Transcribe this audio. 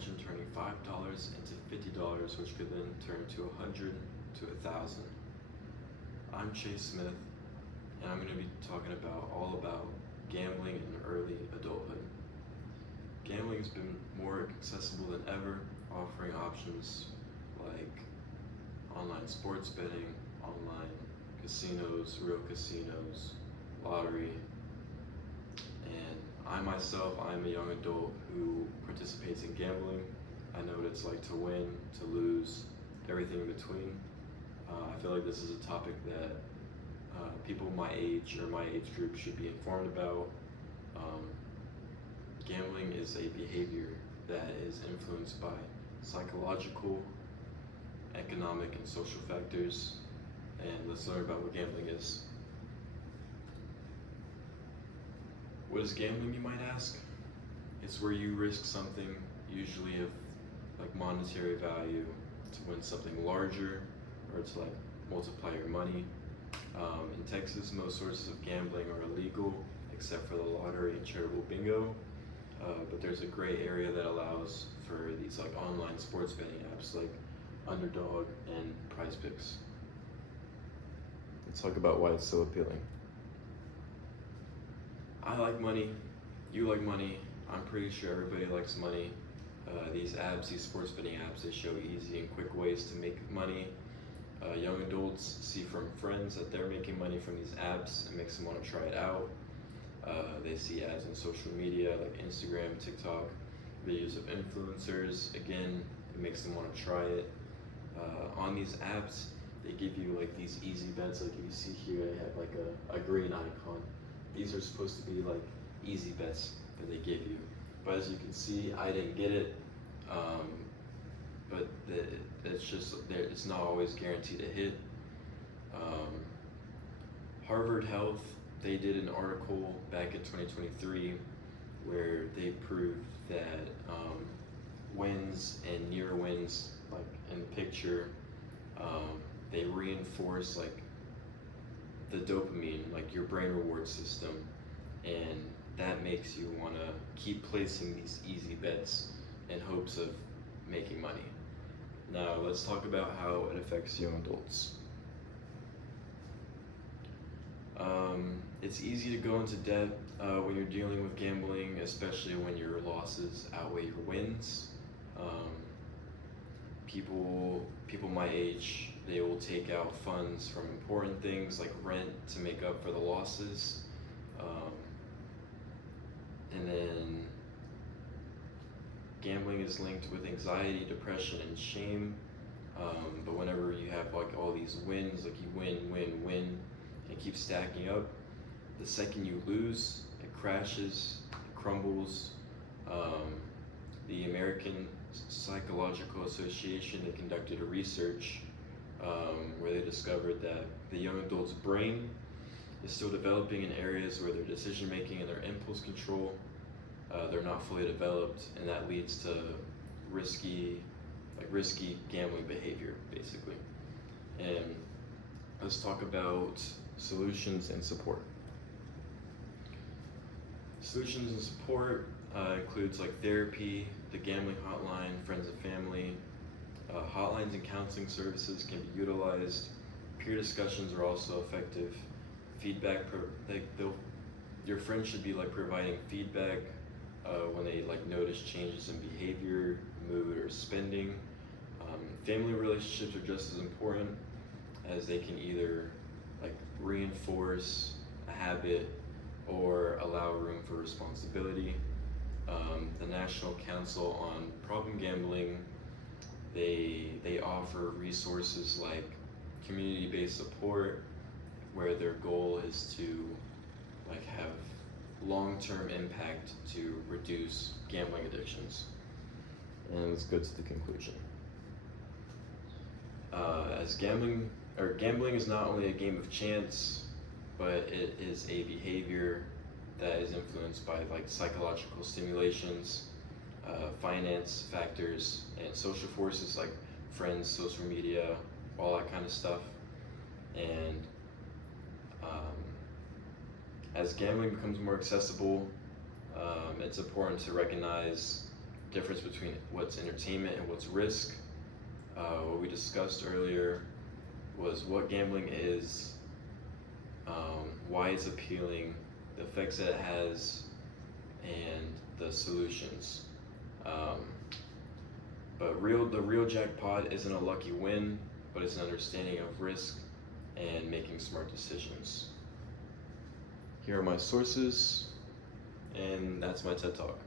imagine turning $5 into $50, which could then turn to 100 to 1,000. I'm Chase Smith, and I'm going to be talking all about gambling in early adulthood. Gambling has been more accessible than ever, offering options like online sports betting, online casinos, real casinos, lottery. And I myself, I'm a young adult who participates in gambling. I know what it's like to win, to lose, everything in between. I feel like this is a topic that people my age or my age group should be informed about. Gambling is a behavior that is influenced by psychological, economic, and social factors. And let's learn about what gambling is. What is gambling, you might ask? It's where you risk something, usually of like monetary value, to win something larger or to like multiply your money. In Texas, most sources of gambling are illegal except for the lottery and charitable bingo. But there's a gray area that allows for these like online sports betting apps like Underdog and PrizePicks. Let's talk about why it's so appealing. I like money, you like money, I'm pretty sure everybody likes money. These apps, these sports betting apps, they show easy and quick ways to make money. Young adults see from friends that they're making money from these apps. It makes them want to try it out. They see ads on social media like Instagram, TikTok, videos of influencers. Again, it makes them want to try it. On these apps, they give you like these easy bets. Like you see here, I have like a green icon. These are supposed to be like easy bets that they give you. But as you can see, I didn't get it. But it's just, it's not always guaranteed to hit. Harvard Health, they did an article back in 2023 where they proved that wins and near wins, like in the picture, they reinforce like the dopamine, like your brain reward system, and that makes you want to keep placing these easy bets in hopes of making money. Now let's talk about how it affects young adults. It's easy to go into debt when you're dealing with gambling, especially when your losses outweigh your wins. People my age, they will take out funds from important things like rent to make up for the losses. And then gambling is linked with anxiety, depression, and shame. But whenever you have like all these wins, like you win, and keep stacking up, the second you lose, it crashes, it crumbles. The American Psychological Association, they conducted a research where they discovered that the young adult's brain is still developing in areas where their decision making and their impulse control, they're not fully developed, and that leads to risky gambling behavior, basically. And let's talk about solutions and support. Solutions and support includes like therapy, the gambling hotline, friends and family. Hotlines and counseling services can be utilized. Peer discussions are also effective. Your friends should be like providing feedback when they like notice changes in behavior, mood, or spending. Family relationships are just as important, as they can either like reinforce a habit or allow room for responsibility. The National Council on Problem Gambling, they offer resources like community-based support, where their goal is to like have long-term impact to reduce gambling addictions. And let's go to the conclusion. As gambling is not only a game of chance, but it is a behavior that is influenced by like psychological stimulations, finance factors, and social forces like friends, social media, all that kind of stuff. And as gambling becomes more accessible, it's important to recognize difference between what's entertainment and what's risk. What we discussed earlier was what gambling is, why it's appealing, the effects that it has, and the solutions. But the real jackpot isn't a lucky win, but it's an understanding of risk and making smart decisions. Here are my sources, and that's my TED Talk.